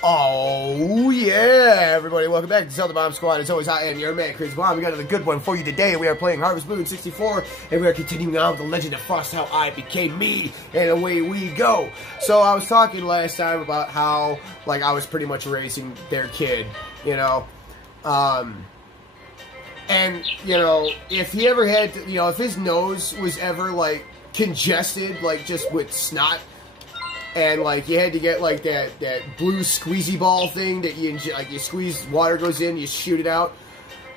Oh, yeah, everybody, welcome back to Zelda Bomb Squad. It's always I am your man, Chris Bomb. We got another good one for you today. We are playing Harvest Moon 64, and we are continuing on with the Legend of Frost, how I became me, and away we go. So I was talking last time about how, like, I was pretty much raising their kid, you know, and, you know, if he ever had, to, you know, if his nose was ever, like, congested, like, just with snot, and, like, you had to get, like, that blue squeezy ball thing that you squeeze, water goes in, you shoot it out.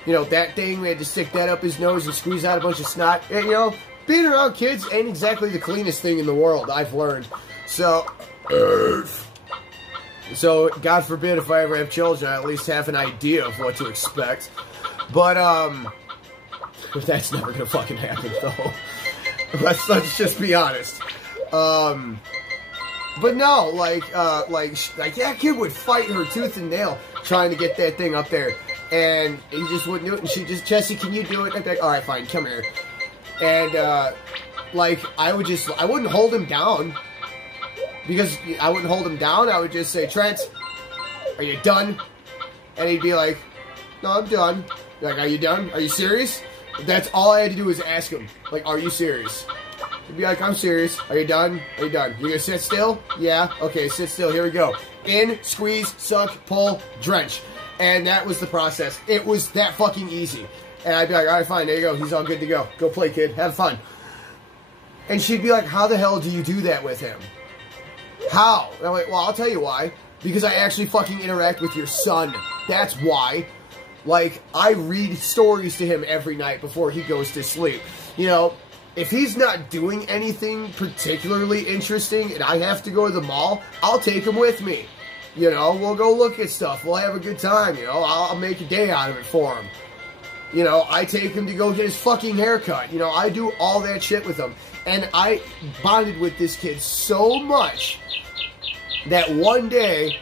You know, that thing, we had to stick that up his nose and squeeze out a bunch of snot. And, you know, being around kids ain't exactly the cleanest thing in the world, I've learned. So, God forbid if I ever have children, I at least have an idea of what to expect. But that's never gonna fucking happen, though. Let's just be honest. But no, like that kid would fight her tooth and nail trying to get that thing up there, and he just wouldn't do it. And she just, Jesse, can you do it? And I'd be like, all right, fine, come here. And like I wouldn't hold him down, because I wouldn't hold him down. I would just say, Trent, are you done? And he'd be like, no, I'm done. Like, are you done? Are you serious? That's all I had to do was ask him, like, are you serious? He'd be like, I'm serious. Are you done? Are you done? You gonna sit still? Yeah? Okay, sit still. Here we go. In, squeeze, suck, pull, drench. And that was the process. It was that fucking easy. And I'd be like, alright, fine, there you go. He's all good to go. Go play, kid. Have fun. And she'd be like, how the hell do you do that with him? How? And I'm like, well, I'll tell you why. Because I actually fucking interact with your son. That's why. Like, I read stories to him every night before he goes to sleep. You know, if he's not doing anything particularly interesting and I have to go to the mall, I'll take him with me. You know, we'll go look at stuff. We'll have a good time, you know. I'll make a day out of it for him. You know, I take him to go get his fucking haircut. You know, I do all that shit with him. And I bonded with this kid so much that one day,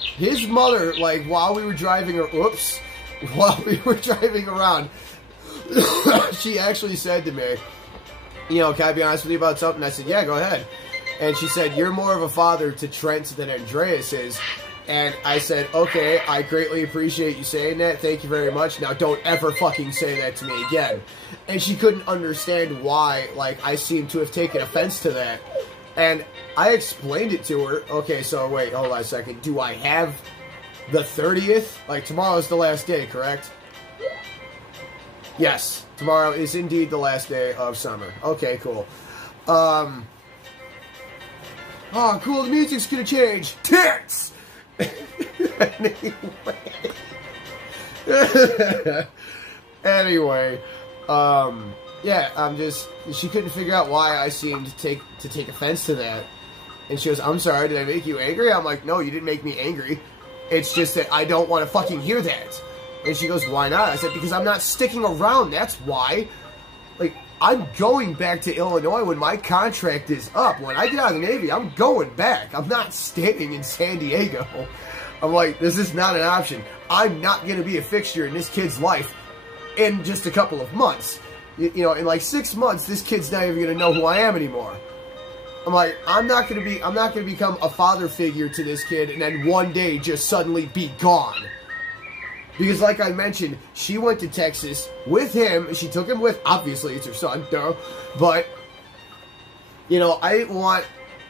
his mother, like, while we were driving around, she actually said to me, you know, can I be honest with you about something? I said, yeah, go ahead. And she said, you're more of a father to Trent than Andreas is. And I said, okay, I greatly appreciate you saying that. Thank you very much. Now, don't ever fucking say that to me again. And she couldn't understand why, like, I seemed to have taken offense to that. And I explained it to her. Okay, so wait, hold on a second. Do I have the 30th? Like, tomorrow is the last day, correct? Yes, tomorrow is indeed the last day of summer. Okay, cool. Oh, cool, the music's gonna change. Tits! Anyway, yeah, she couldn't figure out why I seemed to take offense to that. And she goes, I'm sorry, did I make you angry? I'm like, no, you didn't make me angry. It's just that I don't want to fucking hear that. And she goes, why not? I said, because I'm not sticking around, that's why. Like, I'm going back to Illinois when my contract is up. When I get out of the Navy, I'm going back. I'm not staying in San Diego. I'm like, this is not an option. I'm not going to be a fixture in this kid's life in just a couple of months. You know, in like 6 months, this kid's not even going to know who I am anymore. I'm like, I'm not going to become a father figure to this kid and then one day just suddenly be gone. Because, like I mentioned, she went to Texas with him. She took him with, obviously, it's her son, duh. But, you know, I didn't want,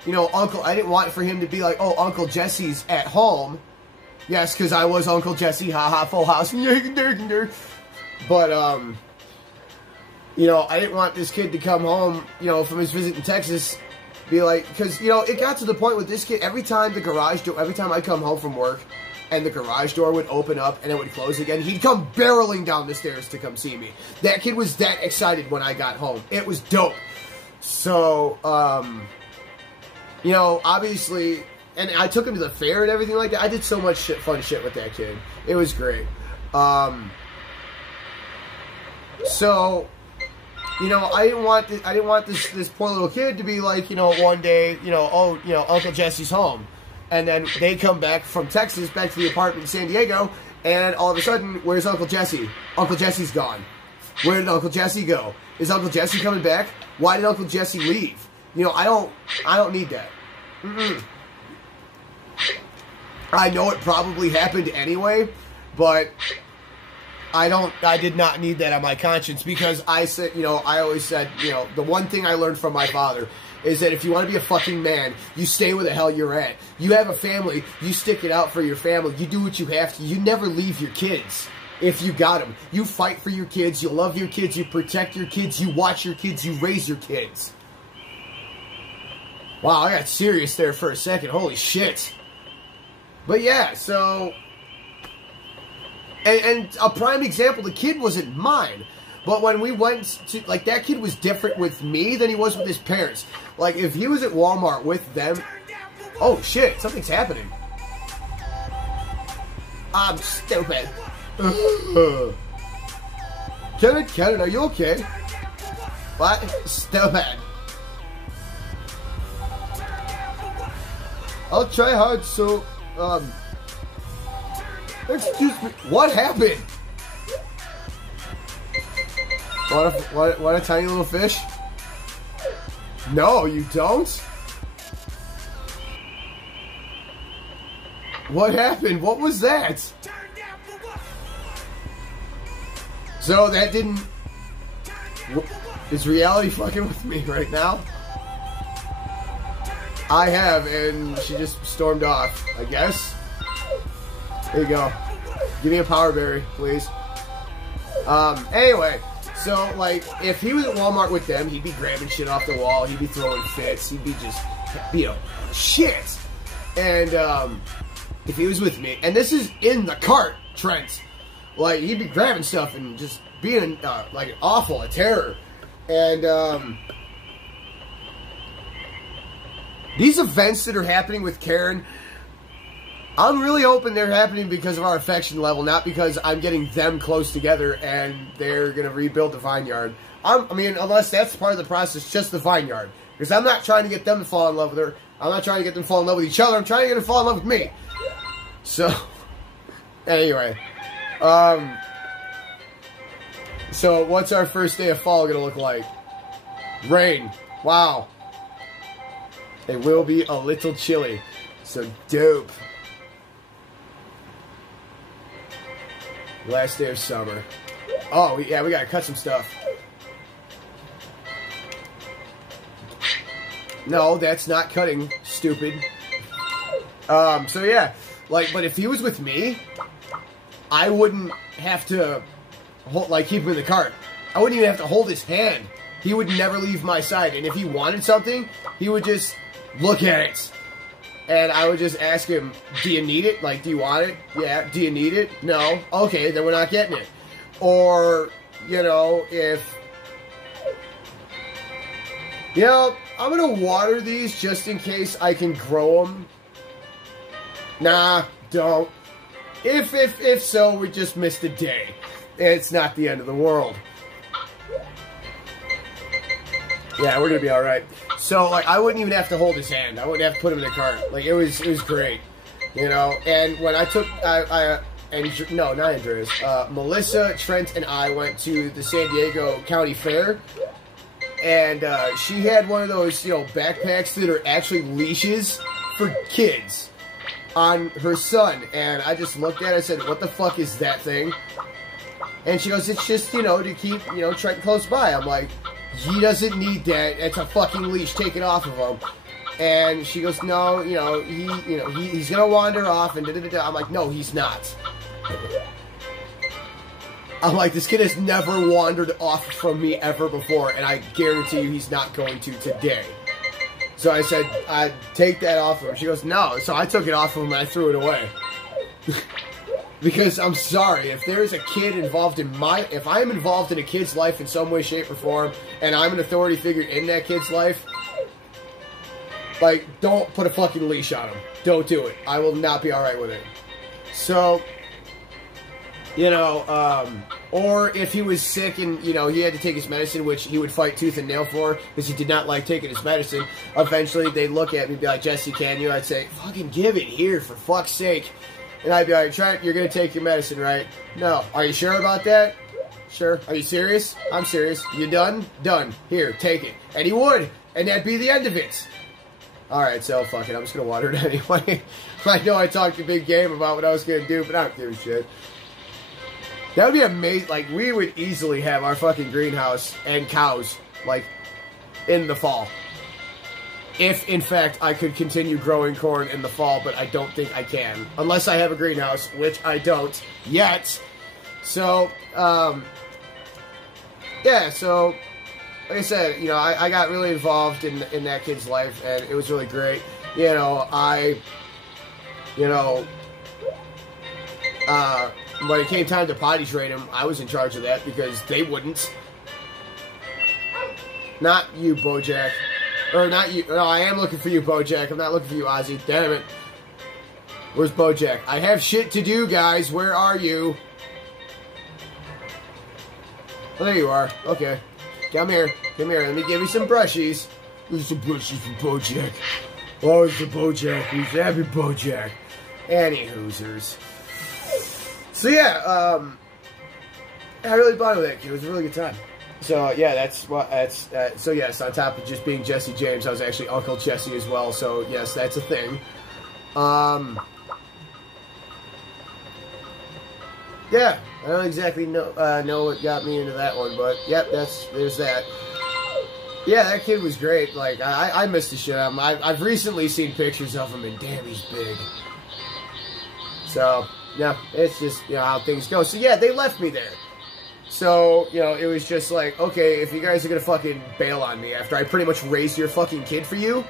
you know, I didn't want for him to be like, oh, Uncle Jesse's at home. Yes, because I was Uncle Jesse, haha, full house. But, you know, I didn't want this kid to come home, you know, from his visit in Texas, be like, because, you know, it got to the point with this kid, every time I come home from work, and the garage door would open up and it would close again, he'd come barreling down the stairs to come see me. That kid was that excited when I got home. It was dope. So, you know, obviously, and I took him to the fair and everything like that. I did so much fun shit with that kid. It was great. So, you know, I didn't want this poor little kid to be like, you know, one day, you know, oh, you know, Uncle Jesse's home. And then they come back from Texas, back to the apartment in San Diego, and all of a sudden, where's Uncle Jesse? Uncle Jesse's gone. Where did Uncle Jesse go? Is Uncle Jesse coming back? Why did Uncle Jesse leave? You know, I don't need that. I know it probably happened anyway, but I did not need that on my conscience, because I said, I always said, the one thing I learned from my father is that if you want to be a fucking man, you stay where the hell you're at. You have a family, you stick it out for your family, you do what you have to, you never leave your kids. If you got them, you fight for your kids, you love your kids, you protect your kids, you watch your kids, you raise your kids. Wow, I got serious there for a second, holy shit. But yeah, so... And a prime example, the kid wasn't mine. But when we went to, like, that kid was different with me than he was with his parents. Like, if he was at Walmart with them... Oh, shit, something's happening. I'm stupid. Kenneth, are you okay? What? Stupid. I'll try hard, so, excuse me, what happened? Want a tiny little fish? No, you don't? What happened? What was that? So that didn't... Is reality fucking with me right now? I have, and she just stormed off, I guess. There you go. Give me a power berry, please. Anyway, so, like, if he was at Walmart with them, he'd be grabbing shit off the wall, he'd be throwing fits, he'd be just, shit. And, if he was with me, and this is in the cart, Trent, like, he'd be grabbing stuff and just being, like, awful, a terror. And, these events that are happening with Karen, I'm really hoping they're happening because of our affection level, not because I'm getting them close together and they're going to rebuild the vineyard. I mean, unless that's part of the process, just the vineyard. Because I'm not trying to get them to fall in love with her. I'm not trying to get them to fall in love with each other. I'm trying to get them to fall in love with me. So, anyway. So, what's our first day of fall going to look like? Rain. Wow. It will be a little chilly. So, dope. Last day of summer. Oh, yeah, we gotta cut some stuff. No, that's not cutting, stupid. So yeah, like, but if he was with me, I wouldn't have to, keep him in the cart. I wouldn't even have to hold his hand. He would never leave my side, and if he wanted something, he would just look at it. And I would just ask him, do you need it? Like, do you want it? Yeah. Do you need it? No. Okay, then we're not getting it. Or, if... I'm going to water these just in case I can grow them. Nah, don't. If so, we just missed a day. It's not the end of the world. Yeah, we're going to be alright. So, like, I wouldn't even have to hold his hand. I wouldn't have to put him in the cart. Like, it was great. And when I took, not Andreas, Melissa, Trent, and I went to the San Diego County Fair. And, she had one of those, backpacks that are actually leashes for kids on her son. And I just looked at it and said, what the fuck is that thing? And she goes, it's just, to keep, Trent close by. I'm like... He doesn't need that. It's a fucking leash. Take it off of him. And she goes, no, he's gonna wander off and da-da-da-da. I'm like, no, he's not. I'm like, this kid has never wandered off from me ever before, and I guarantee you he's not going to today. So I said, I'd take that off of him. She goes, no. So I took it off of him and I threw it away. Because I'm sorry, if there's a kid involved in if I'm involved in a kid's life in some way, shape, or form, and I'm an authority figure in that kid's life, like, don't put a fucking leash on him. Don't do it. I will not be alright with it. So, or if he was sick and, he had to take his medicine, which he would fight tooth and nail for, because he did not like taking his medicine, eventually they'd look at me and be like, Jesse, can you? I'd say, fucking give it here, for fuck's sake. And I'd be like, Trent, you're going to take your medicine, right? No. Are you sure about that? Sure. Are you serious? I'm serious. You done? Done. Here, take it. And he would. And that'd be the end of it. Alright, so fuck it. I'm just gonna water it anyway. I know I talked a big game about what I was gonna do, but I don't give a shit. That would be amazing. Like, we would easily have our fucking greenhouse and cows, like, in the fall. If, in fact, I could continue growing corn in the fall, but I don't think I can. Unless I have a greenhouse, which I don't yet. So, yeah, so, like I said, you know, I got really involved in that kid's life, and it was really great. You know, when it came time to potty train him, I was in charge of that because they wouldn't. Not you, Bojack. Or not you. No, I am looking for you, Bojack. I'm not looking for you, Ozzy. Damn it. Where's Bojack? I have shit to do, guys. Where are you? Oh, there you are. Okay. Come here. Come here. Let me give you some brushies. There's some brushies for Bojack. Oh, it's the Bojack. He's happy Bojack. Any hoosers. So yeah, I really bonded with that kid. It was a really good time. So yeah, so yes, on top of just being Jesse James, I was actually Uncle Jesse as well. So yes, that's a thing. Yeah, I don't exactly know what got me into that one, but yep, there's that. Yeah, that kid was great. Like I missed the shit out of him. I've recently seen pictures of him, and damn, he's big. So. Yeah, it's just, you know, how things go. So, yeah, they left me there. So, you know, it was just like, okay, if you guys are gonna fucking bail on me after I pretty much raised your fucking kid for you,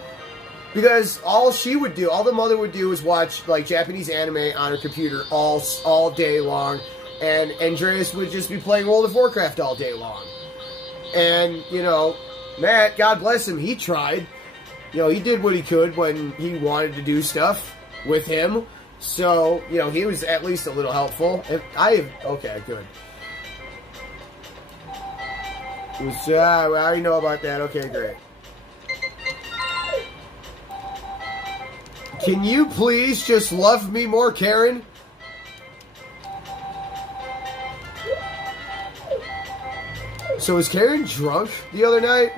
because all the mother would do is watch, like, Japanese anime on her computer all day long, and Andreas would just be playing World of Warcraft all day long. And, you know, Matt, God bless him, he tried. You know, he did what he could when he wanted to do stuff with him. So, you know, he was at least a little helpful. Okay, good. I already know about that. Okay, great. Can you please just love me more, Karen? So was Karen drunk the other night?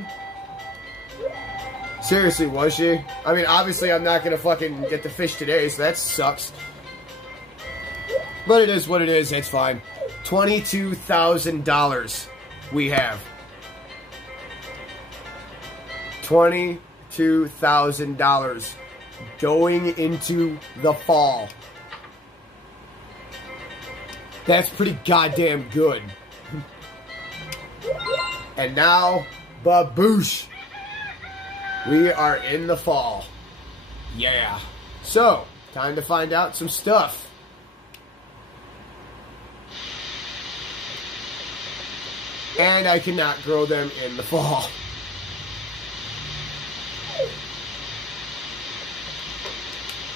Seriously, was she? I mean, obviously I'm not going to fucking get the fish today, so that sucks. But it is what it is, it's fine. $22,000 we have. $22,000 going into the fall. That's pretty goddamn good. And now, baboosh. We are in the fall. Yeah. So, time to find out some stuff. And I cannot grow them in the fall.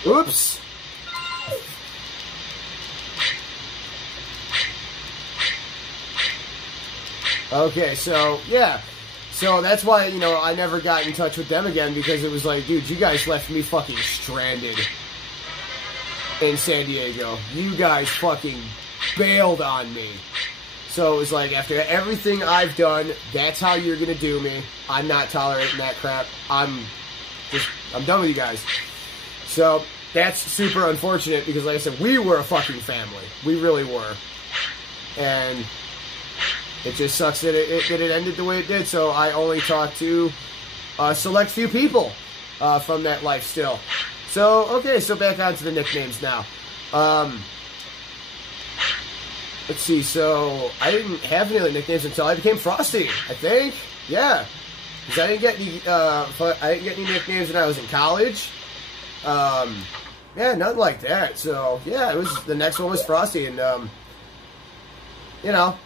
Oops. Okay, so, yeah. So that's why, you know, I never got in touch with them again, because it was like, dude, you guys left me fucking stranded in San Diego. You guys fucking bailed on me. So it was like, after everything I've done, that's how you're gonna do me. I'm not tolerating that crap. I'm done with you guys. So that's super unfortunate, because like I said, we were a fucking family. We really were. And it just sucks that it ended the way it did. So I only talked to a select few people from that life still. So, okay, so back on to the nicknames now. Let's see, so I didn't have any other nicknames until I became Frosty, I think. Yeah. Because I didn't get any nicknames when I was in college. Yeah, nothing like that. So, yeah, the next one was Frosty. And, you know,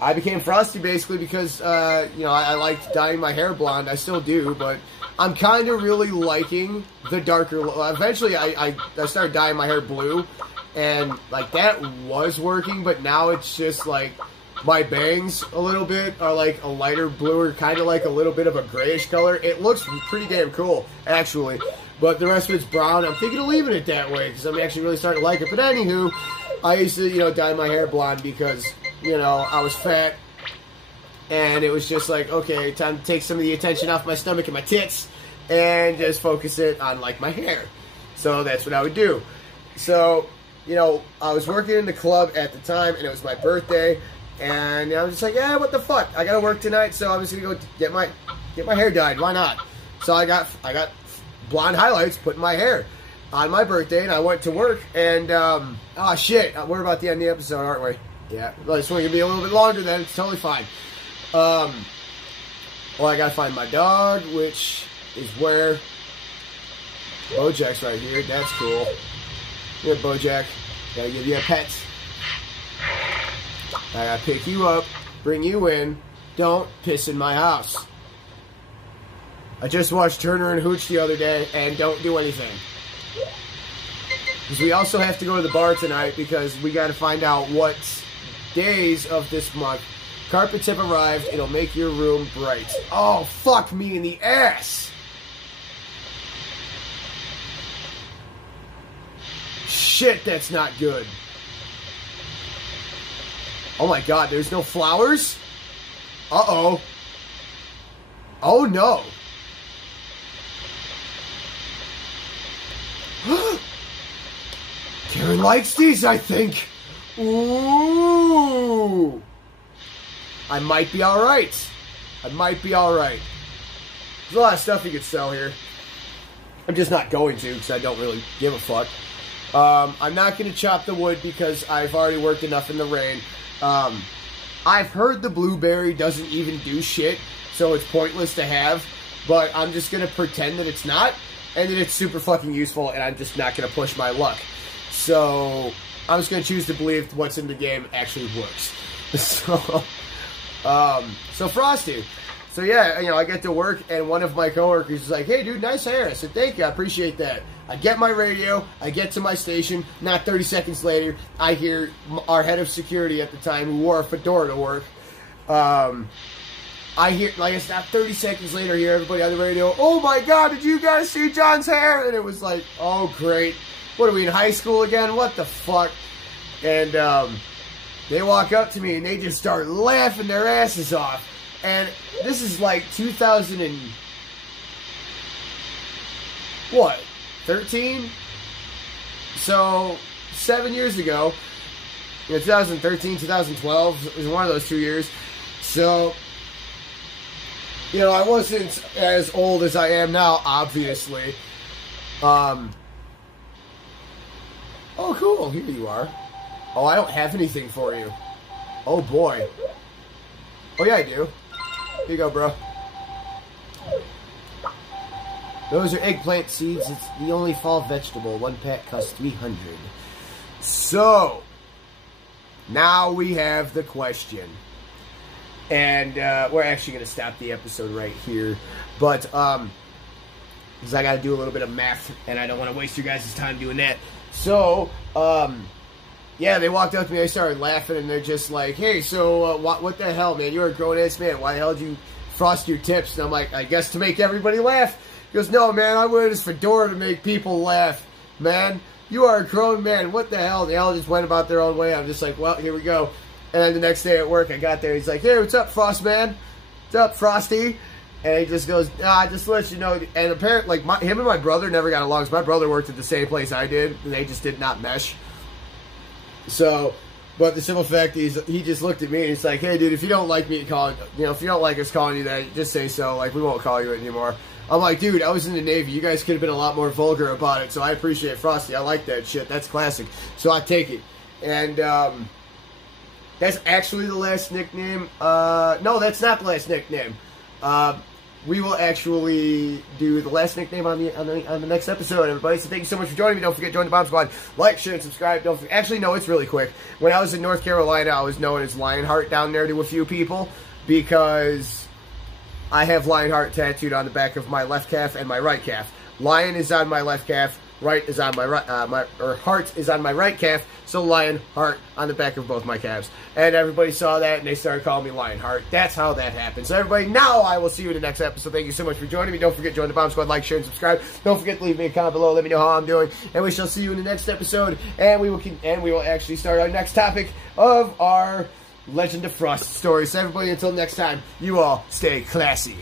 I became Frosty basically because, you know, I liked dyeing my hair blonde. I still do, but I'm kind of really liking the darker... Eventually, I started dyeing my hair blue, and, like, that was working, but now it's just, like, my bangs a little bit are, like, a lighter blue, or kind of like a little bit of a grayish color. It looks pretty damn cool, actually, but the rest of it's brown. I'm thinking of leaving it that way, because I'm actually really starting to like it. But anywho, I used to, you know, dye my hair blonde because... You know, I was fat, and it was just like, okay, time to take some of the attention off my stomach and my tits, and just focus it on like my hair. So that's what I would do. So, you know, I was working in the club at the time, and it was my birthday, and I was just like, yeah, what the fuck? I gotta work tonight, so I'm just gonna go get my hair dyed. Why not? So I got blonde highlights put in my hair on my birthday, and I went to work, and oh shit, we're about to end the episode, aren't we? Yeah, well, this one's gonna be a little bit longer then. It's totally fine. Well, I gotta find my dog, which is where Bojack's right here. That's cool. Here, Bojack. Gotta give you a pet. I gotta pick you up, bring you in. Don't piss in my house. I just watched Turner and Hooch the other day, and don't do anything. Because we also have to go to the bar tonight, because we gotta find out what days of this month. Carpets have arrived. It'll make your room bright. Oh, fuck me in the ass. Shit, that's not good. Oh my god, there's no flowers? Uh-oh. Oh no. Karen likes these, I think. Ooh. I might be alright. I might be alright. There's a lot of stuff you could sell here. I'm just not going to, because I don't really give a fuck. I'm not going to chop the wood because I've already worked enough in the rain. I've heard the blueberry doesn't even do shit, so it's pointless to have. But I'm just going to pretend that it's not, and that it's super fucking useful, and I'm just not going to push my luck. So I'm just going to choose to believe what's in the game actually works. So Frosty. So yeah, you know, I get to work, and one of my coworkers is like, hey dude, nice hair. I said, thank you, I appreciate that. I get my radio, I get to my station, not 30 seconds later, I hear our head of security at the time, who wore a fedora to work, I hear, like, it's not 30 seconds later, I hear everybody on the radio, oh my god, did you guys see John's hair? And it was like, oh great, what are we in high school again? What the fuck? And they walk up to me, and they just start laughing their asses off. And this is like 2013? So, 7 years ago, you know, 2013, 2012, it was one of those 2 years. So, you know, I wasn't as old as I am now, obviously. Oh, cool, here you are. Oh, I don't have anything for you. Oh, boy. Oh, yeah, I do. Here you go, bro. Those are eggplant seeds. It's the only fall vegetable. One pack costs 300. So, now we have the question. And we're actually going to stop the episode right here. But, because I got to do a little bit of math, and I don't want to waste your guys' time doing that. So, yeah, they walked up to me, they started laughing, and they're just like, hey, so what the hell, man? You're a grown-ass man. Why the hell did you frost your tips? And I'm like, I guess to make everybody laugh. He goes, no, man, I wear this fedora to make people laugh. Man, you are a grown man. What the hell? They all just went about their own way. I'm just like, well, here we go. And then the next day at work, I got there. He's like, hey, what's up, Frost man? What's up, Frosty? And he just goes, just to let you know. And apparently, like, him and my brother never got along. So my brother worked at the same place I did, and they just did not mesh. So, but the simple fact is, he just looked at me and he's like, hey, dude, if you don't like me calling, you know, if you don't like us calling you that, just say so. Like, we won't call you it anymore. I'm like, dude, I was in the Navy. You guys could have been a lot more vulgar about it. So I appreciate Frosty. I like that shit. That's classic. So I take it. And, that's actually the last nickname. No, that's not the last nickname. We will actually do the last nickname on the next episode, everybody. So thank you so much for joining me. Don't forget to join the Bomb Squad. Like, share, and subscribe. Don't forget, actually, no, it's really quick. When I was in North Carolina, I was known as Lionheart down there to a few people because I have Lionheart tattooed on the back of my left calf and my right calf. Lion is on my left calf. Right is on my right, heart is on my right calf, so lion, heart on the back of both my calves. And everybody saw that, and they started calling me Lionheart. That's how that happened. So everybody, now I will see you in the next episode. Thank you so much for joining me. Don't forget to join the Bomb Squad, like, share, and subscribe. Don't forget to leave me a comment below. Let me know how I'm doing, and we shall see you in the next episode. And we will actually start our next topic of our Legend of Frost story. So everybody, until next time, you all stay classy.